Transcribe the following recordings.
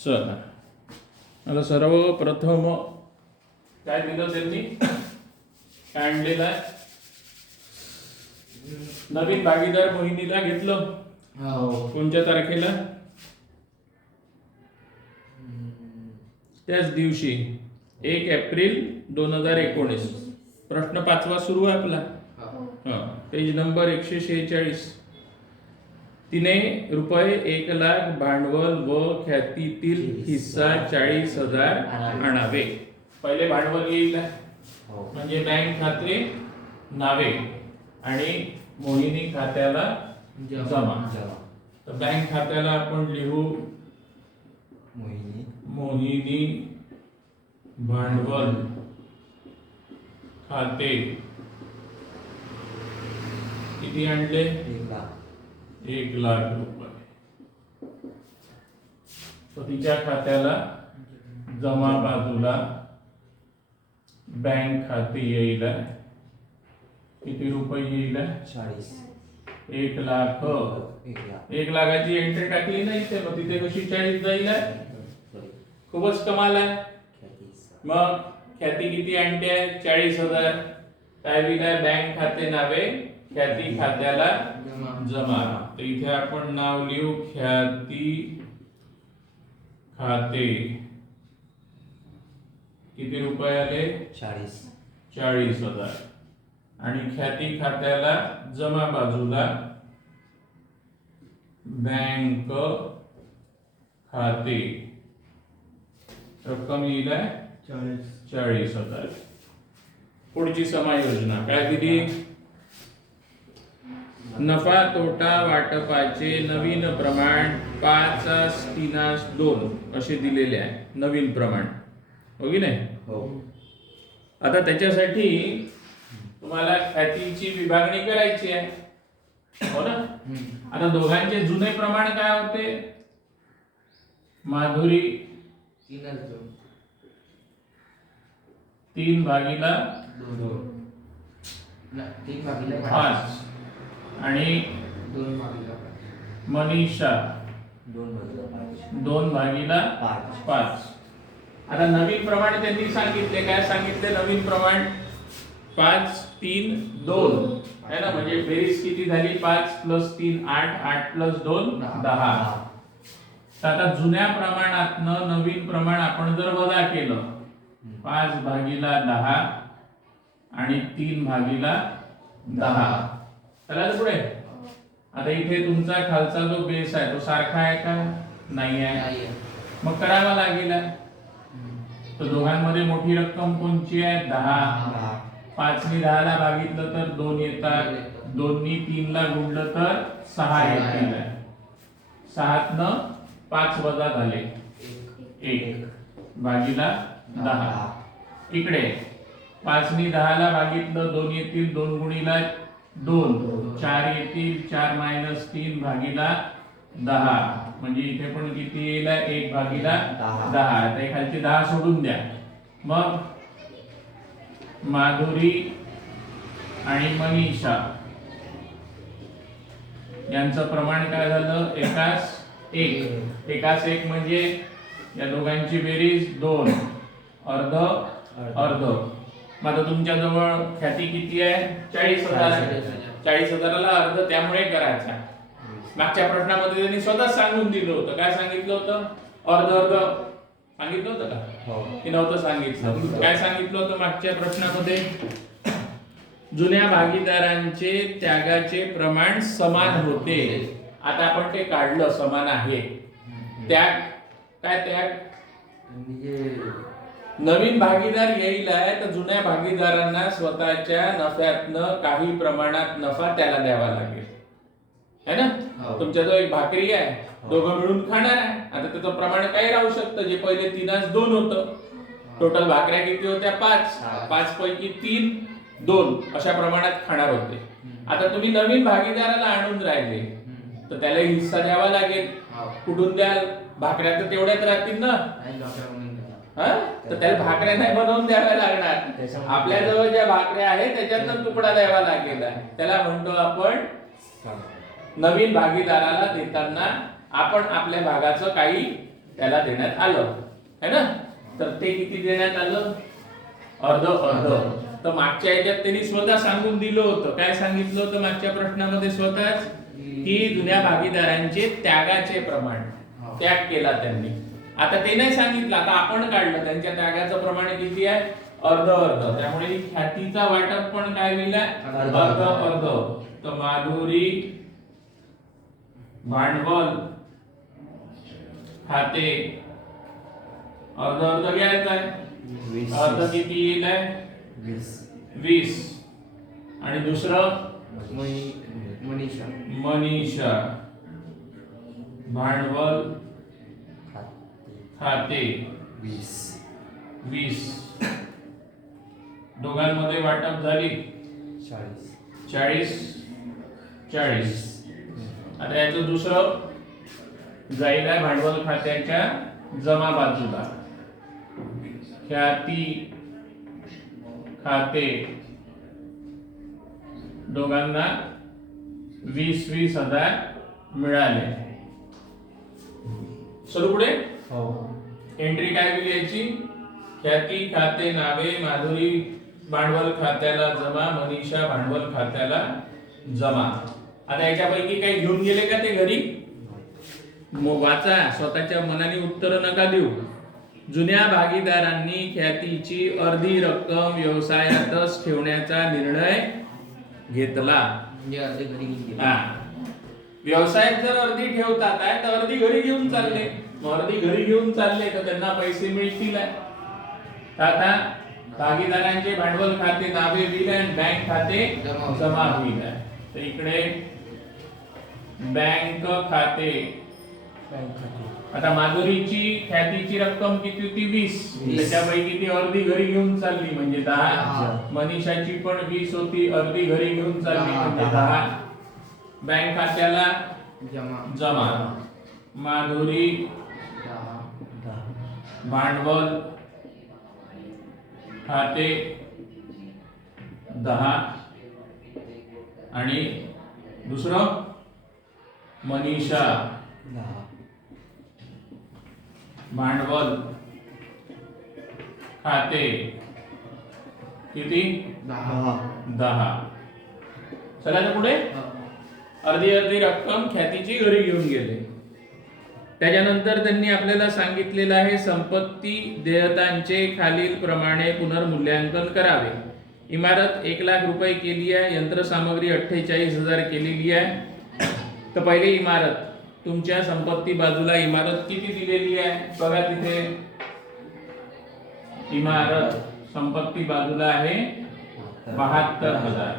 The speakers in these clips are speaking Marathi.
चला आता सर्वप्रथम काय दिलं त्यांनी, काय आणलेलं आहे, नवीन भागीदार मोहिनीला घेतलं कोणत्या तारखेला, त्याच दिवशी 1 एप्रिल 2019. प्रश्न 5वा सुरू आहे आपला. Page number 146. तिने रुपये 1 लाख भांडवल व ख्यातीतील हिस्सा 40,000 आणावे. पहिले भांडवल येईल म्हणजे बँक खाते नावे आणि मोहिनी खात्याला जमा. तर बँक खात्याला आपण लिहू मोहिनी भांडवल खाते किती आणले, 1 लाख रुपये. तर तिच्या खात्याला जमा बाजूला बँक खाते येईल किती रुपये येईल, 1 लाख. 1 लाखाची एंट्री टाकली नाही ते, मग तिथे कशी 40 जाईल, खूपच कमाल आहे. मग ख्याती किती आणते, 40,000. काय लिहिलंय, बँक खाते नावे ख्याती खात्याला जमा. तर इथे आपण नाव लिहू ख्याती खाते किती रुपये आले, 40,000. आणि ख्याती खात्याला जमा बाजूला बँक खाते रक्कम येईल 40,000. पुढची समायोजना काय दिली, नफा तोटा वाटपाचे नवीन प्रमाण 5:2 असे दिलेले आहे, नवीन प्रमाण, हो की नाही. आता त्याच्यासाठी तुम्हाला ख्यातीची विभागणी करायची आहे, हो ना. आता दोघांचे जुने प्रमाण काय होते, माधुरी 3/2 5 आणि मनीषा 2/5. आता नवीन प्रमाण त्यांनी सांगितले, काय सांगितले, नवीन प्रमाण 5, 3, 2 है ना. म्हणजे बेरीज किती झाली, 5 + 3 8, 8 + 2 10. आता जुन्या प्रमाणातनं नवीन प्रमाण आपण जर वजा केलं, 5/10 आणि 3/10. चला पुढे. आता इथे तुमचा खालचा जो बेस आहे तो सारखा आहे का, नाही आहे, मग करावा लागेल. तर दोघांमध्ये मोठी रक्कम कोणची आहे, 10. 5 ने 10 ला भागितलं तर 2 येतात, 2 ने 3 ला गुणलं तर 6 येतील. 6 5 वजा झाले 1/10. इकडे 5 ने 10 ला भागितलं 2 येतील, 2 गुणिला 2 4 येतील, 4 - 3/10. म्हणजे इथे पण किती येईल, 1/10. आता खालचे 10 सोडून द्या. मग माधुरी आणि मनीषा यांचं प्रमाण काय झालं, एकास एक म्हणजे या दोघांची बेरीज 2, अर्ध अर्ध. मग आता तुमच्या जवळ ख्याती किती आहे, 40,000. 40,000ला अर्ध त्यामुळे करायचा. मागच्या प्रश्नामध्ये त्यांनी स्वतः सांगून दिलं होतं, काय सांगितलं होतं, अर्ध अर्ध सांगितलं होतं का, की नव्हतं सांगितलं. काय सांगितलं होतं मागच्या प्रश्नामध्ये, जुन्या भागीदारांचे त्यागाचे प्रमाण समान होते. आता आपण ते काढलं, समान आहे. त्याग काय, त्याग नवीन भागीदार येईल आहे तर जुन्या भागीदारांना स्वतःच्या नफ्यातनं काही प्रमाणात नफा त्याला द्यावा लागेल, है ना. तुमच्याजवळ एक भाकरी आहे, दोघं मिळून खाणार आहे. आता त्याचं प्रमाण काही राहू शकतं, जे पहिले 3:2 होतं. टोटल भाकऱ्या किती होत्या, 5 पैकी 3, 2 अशा प्रमाणात खाणार होते. आता तुम्ही नवीन भागीदाराला आणून राहिले तर त्याला हिस्सा द्यावा लागेल. कुठून द्याल, भाकऱ्या तर तेवढ्याच राहतील ना, तर त्याला भाकऱ्या नाही बनवून द्याव्या लागणार. आपल्याजवळ ज्या भाकऱ्या आहेत त्याच्यातनं तुकडा द्यावा लागेल. त्याला म्हणतो आपण नवीन भागीदाराला देताना आपण आपल्या भागाचं काही त्याला देण्यात आलं है ना. तर ते किती देण्यात आलं? अर्ध अर्ध. तर मागच्या याच्यात त्यांनी स्वतः सांगून दिलं होतं. काय सांगितलं होतं मागच्या प्रश्नामध्ये? स्वतःच की जुन्या भागीदारांचे त्यागाचे प्रमाण, त्याग केला त्यांनी. आता ते नाही सांगितलं, आता आपण काढलं. त्यांच्या त्यागाचं प्रमाण किती आहे? अर्ध अर्ध. त्यामुळे ख्यातीचा वाटप पण काय दिलाय? अर्ध अर्ध. तर माधुरी भांडवल खाते अर्ध अर्ध घ्यायचं आहे. अर्ध किती येईल? 20. आणि दुसरं मनीषा भांडवल खाते 20. दोघांमध्ये वाटप झाली 40. आता याचं दुसरं जाईल आहे भांडवल खात्याच्या जमा बाजूला. ख्याती खाते दोघांना 20 हजार मिळाले. सरू पुढे एंट्री काय दिली याची? ख्याती खाते नावे माधुरी भांडवल खात्याला जमा, मनीषा भांडवल खात्याला जमा. आता याच्यापैकी काही घेऊन गेले का ते घरी? वाचा, स्वतःच्या मनाने उत्तर नका देऊ. जुन्या भागीदारांनी ख्यातीची अर्धी रक्कम व्यवसायातच ठेवण्याचा निर्णय घेतला. व्यवसायात जर अर्धी ठेवतात आहे तर अर्धी घरी घेऊन चालले. अर्धी घरी घेऊन चालले तर त्यांना पैसे मिळतील. आता भागीदारांचे भांडवल खाते नावे होईल आणि बँक खाते जमा होईल. तर इकडे बँक खाते. आता माधुरीची ख्यातीची रक्कम किती होती? 20. त्याच्यापैकी ती अर्धी घरी घेऊन चालली म्हणजे 10. मनीषाची पण 20 होती, अर्धी घरी घेऊन चालली म्हणजे 10. बँक खात्याला जमा. माधुरी भांडवल खाते 10 आणि दुसरं मनीषा भांडवल खाते किती? 10. चला तर पुढे अर्धी अर्धी रक्कम ख्यातीची घरी घेऊन गेले. त्याच्यानंतर त्यांनी आपल्याला सांगितलेलं आहे संपत्ती देयतांचे खालील प्रमाणे पुनर्मूल्यांकन करावे. इमारत 1,00,000 रुपये केली आहे, यंत्रसामग्री 48,000 केलेली आहे. तर पहिले इमारत, तुमच्या संपत्ती बाजूला इमारत किती दिलेली आहे बघा. तिथे इमारत संपत्ती बाजूला आहे 72,000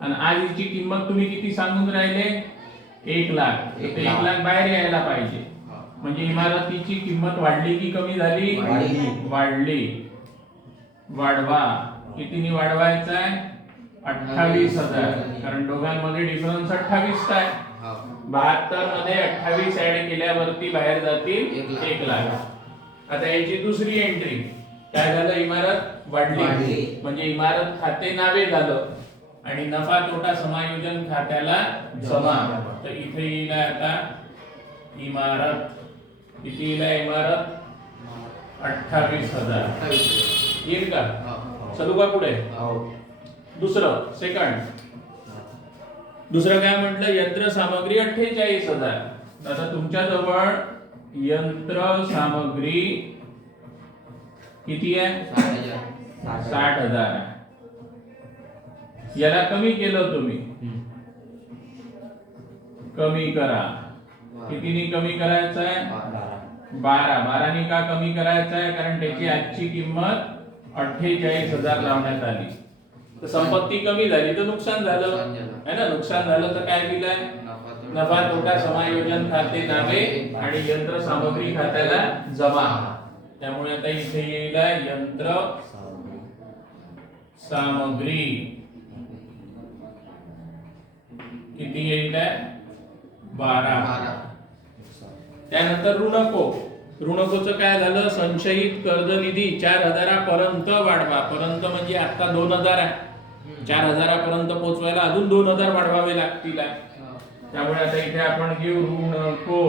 आणि आज हिची किंमत तुम्ही किती सांगून राहिले? 1,00,000. 1,00,000 बाहेर यायला पाहिजे. म्हणजे इमारतीची किंमत वाढली की कमी झाली? वाढली. वाढवा. कितीनी वाढवायचा आहे? 28,000. कारण दोघांमध्ये डिफरन्स 28 आहे. 72 मध्ये 28 ऍड केल्यावरती बाहेर जातील 1,00,000. आता याची दुसरी एंट्री काय झालं? इमारत वाढली म्हणजे इमारत खाते नावे झालं आणि नफा तोटा समायोजन खात्याला जमा. तर इथे येईल आता इमारत किती येईल? इमारत 28,000 येईल का? चलू का पुढे? दुसरं सेकंड. दुसरं काय म्हटलं? यंत्र सामग्री 48,000. आता तुमच्या जवळ यंत्र सामग्री किती आहे? 60,000 आहे. याला कमी केलं तुम्ही, कमी करा. कितीनी कमी करायचं आहे? 12. 12नी का कमी करायचं आहे? कारण त्याची आजची किंमत 48,000 लावण्यात आली. तर संपत्ती कमी झाली तर नुकसान झालं है ना. नुकसान झालं तर काय दिलंय? नफा तोटा समायोजन खाते नावे आणि यंत्र सामग्री खात्याला जमा. त्यामुळे आता इथे येईल यंत्र सामग्री किती येईल? 12. त्यानंतर ऋणको. ऋणकोचं काय झालं? संशयित कर्ज निधी 4,000 पर्यंत वाढवा. पर्यंत म्हणजे आता 2,000 आहे. 4,000 पर्यंत पोहोचवायला अजून 2,000 वाढवावे लागतील. त्यामुळे आता इथे आपण घेऊ ऋणको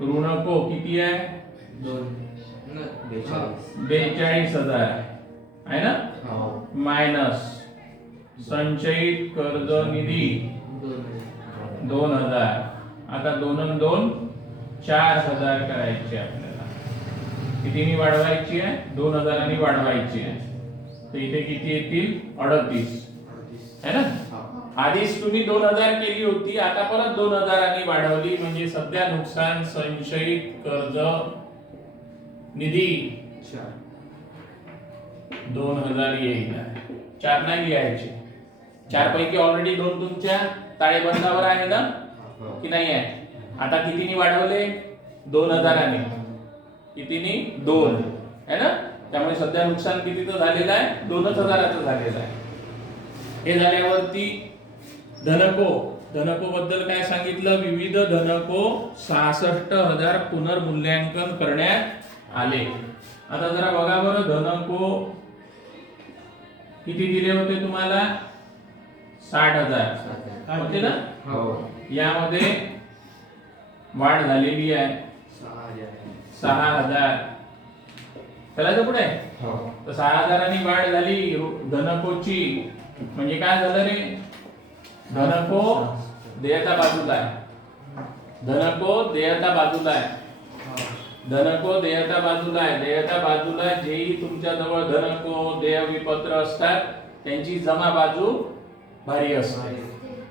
ऋणको किती आहे? 42,000 आहे ना? मायनस संचयित कर्ज निधी 2,000. आता 2 आणि 2 4,000 करायचे आपल्याला. कितीनी वाढवायची आहे? 2,000 वाढवायची आहे. तर इथे किती येतील? 38 है ना? आधीच तुम्ही 2,000 केली होती, आता परत 2,000 वाढवली, म्हणजे सध्या नुकसान संचयित कर्ज निधी 2,000 येईल. 4 नाही लिहायचे. 4 पैकी ऑलरेडी 2 तुमच्या ताळेबंदावर आहे ना की नाही आहे? आता कितीनी वाढवले? 2,000. कितीनी? 2 है ना? त्यामुळे सध्या नुकसान कितीचं झालेलं आहे? 2,000चं झालेलं आहे. हे झाल्यावरती धनको बद्दल काय सांगितलं? विविध धनको 66,000 पुनर्मूल्यांकन करण्यात आले. आता जरा बघा बरं, धनको किती दिले होते तुम्हाला? 60,000 होते ना? यामध्ये वाढ झालेली आहे 6,000. त्याला तर पुढे तर 6,000 वाढ झाली धनकोची. म्हणजे काय झालं रे? धनको देयता बाजूला आहे. धनको देयता बाजूला आहे. धनको देयता बाजूला आहे. देयता बाजूला जेही तुमच्या जवळ धनको देय विपत्र असतात त्यांची जमा बाजू भारी असते.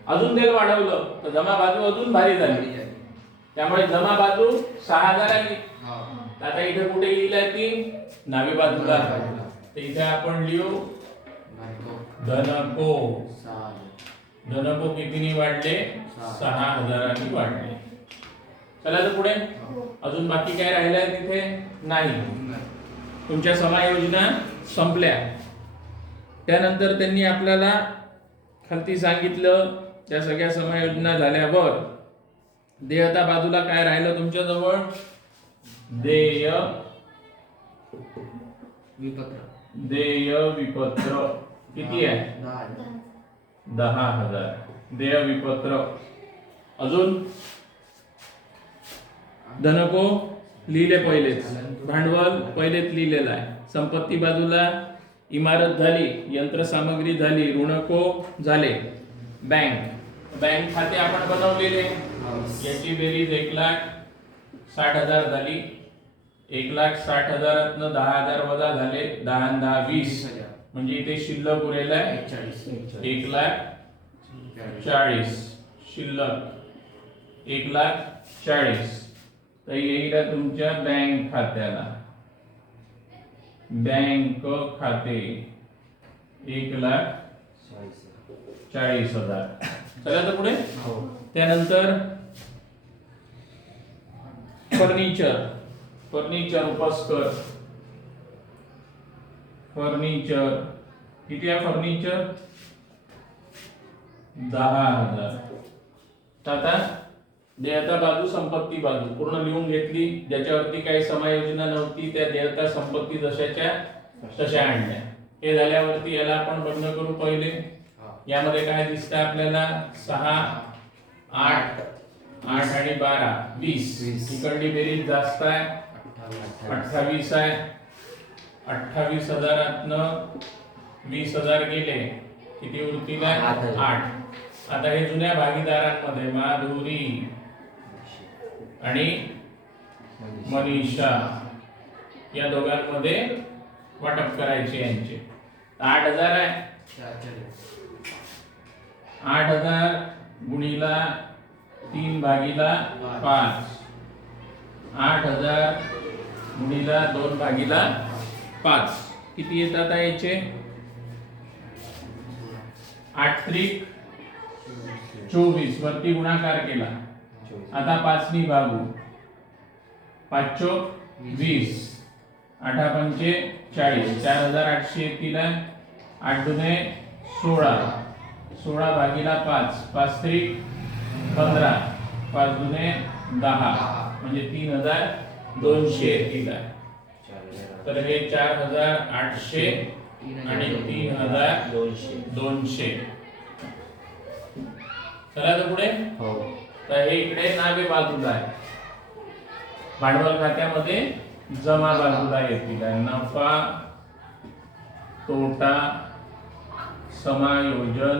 अजून देय वाढवलं तर जमा बाजू अजून भारी झाली. त्यामुळे जमा बाजू 6,000 आली. आता इथे कुठे येईल ती? नावी बाजूला. तर इथे आपण लिहू धनको. धनको कितीनी वाढले? 6,000 वाढले. चला तर पुढे. अजून बाकी काय राहिलंय तिथे? नाही. तुमच्या समायोजना संपल्या. त्यानंतर त्यांनी आपल्याला खालती सांगितलं त्या सगळ्या समायोजना झाल्यावर देयता बाजूला काय राहिलं तुमच्या जवळ? देय विपत्र किती आहे? 10,000 देय विपत्र. अजून धनको लिहिले पहिलेच, भांडवल पहिलेच लिहिलेलं आहे. संपत्ती बाजूला इमारत झाली, यंत्रसामग्री झाली, ऋणको झाले. बँक खाते आपण बनवलेले, याची बेरीज 1,60,000 झाली. 1,60,000 10,000 वजा झाले, 10 आणि 10 20, म्हणजे इथे शिल्लक उरेल आहे 1,40,000. शिल्लक 1,40,000 तर येईल तुमच्या बँक खात्याला. बँक खाते 1,40,000. चला तर पुढे. त्यानंतर फर्निचर उपस्कर. फर्निचर किती आहे? फर्निचर 10,000. आता देयता बाजू संपत्ती बाजू पूर्ण लिहून घेतली. ज्याच्यावरती काही समायोजना नव्हती त्या देयता संपत्ती जशाच्या तशा आणल्या. हे झाल्यावरती याला आपण बंद करू पहिले. यामध्ये काय दिसतं आपल्याला? 6, 8 आणि 12 20. इकडली बेरीज जास्त आहे 28 आहे. 28,000 20,000 गेले, किती उरतील? 8. आता हे जुन्या भागीदारांमध्ये माधुरी आणि मनीषा या दोघांमध्ये वाटप करायचे यांचे. 8,000 आहे. 8,000 गुणिला 3/5. 8,000 गुणिला 2/5 किती येतात याचे? 8त्रिक 24 वरती गुणाकार केला. आता 5नी भागू. 5 चोक 20, 8 पंचे 40, 4,800 येतील. 8 दुने 16, 16/5, 5 त्रिक 15, 5 दुने 10, म्हणजे 3,200 येतील. तर हे 4,800 आणि 3,200. चला तर पुढे. तर हे इकडे नावे बाजूला आहे. भांडवल खात्यामध्ये जमा बाजूला येतील नफा तोटा समायोजन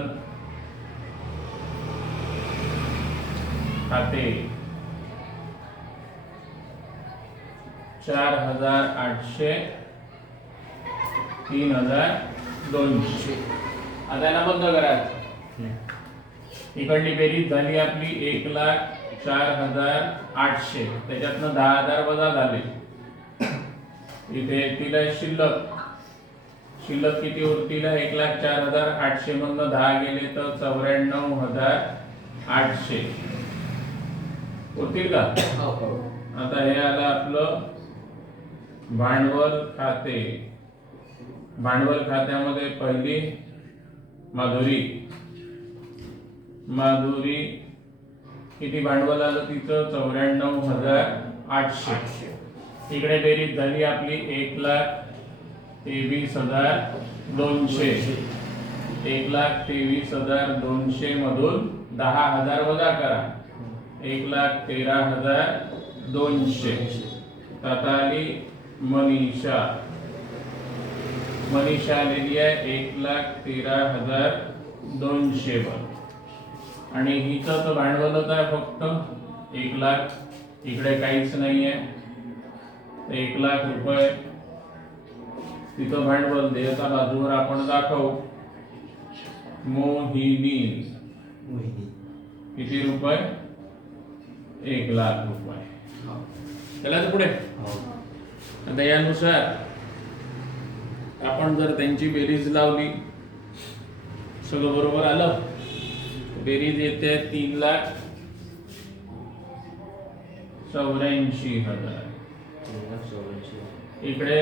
खाते 4,800 3,200. आता याला बंद करायचं. इकडली बेरीज झाली आपली 1,04,800. त्याच्यातनं 10,000 वजा झाले. इथे तिला शिल्लक किती उरतील 1,04,800 मधनं 10 गेले तर 94,800 उरतील का? आता हे आलं आपलं भांडवल खाते. भांडवल खात्यामध्ये पहिली माधुरी किती भांडवल आलं तिचं 94,800. इकडे बेरीज झाली आपली 1,23,200. 1,23,200 मधून 10,000 वजा करा 1,13,200. आता आली मनीषा आलेली आहे 1,13,200 वर. आणि हिचं तर भांडवलच आहे फक्त 1,00,000. इकडे काहीच नाही आहे 1,00,000 रुपये तिचं भांडवल. देयता बाजूवर आपण दाखवू. मोहिनी किती रुपये 1,00,000 रुपये. चला तर पुढे. आता यानुसार आपण जर त्यांची बेरीज लावली सगळं बरोबर आलं. बेरीज येते 3,84,000. इकडे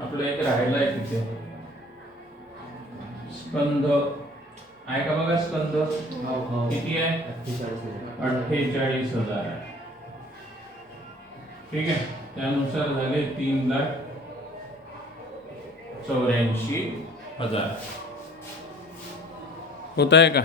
आपलं एक राहिलं आहे तिथे स्कंद आहे का बघा. स्कंद किती आहे 48,000 आहे. ठीक आहे. त्यानुसार झाले 3,84,000. होत आहे का?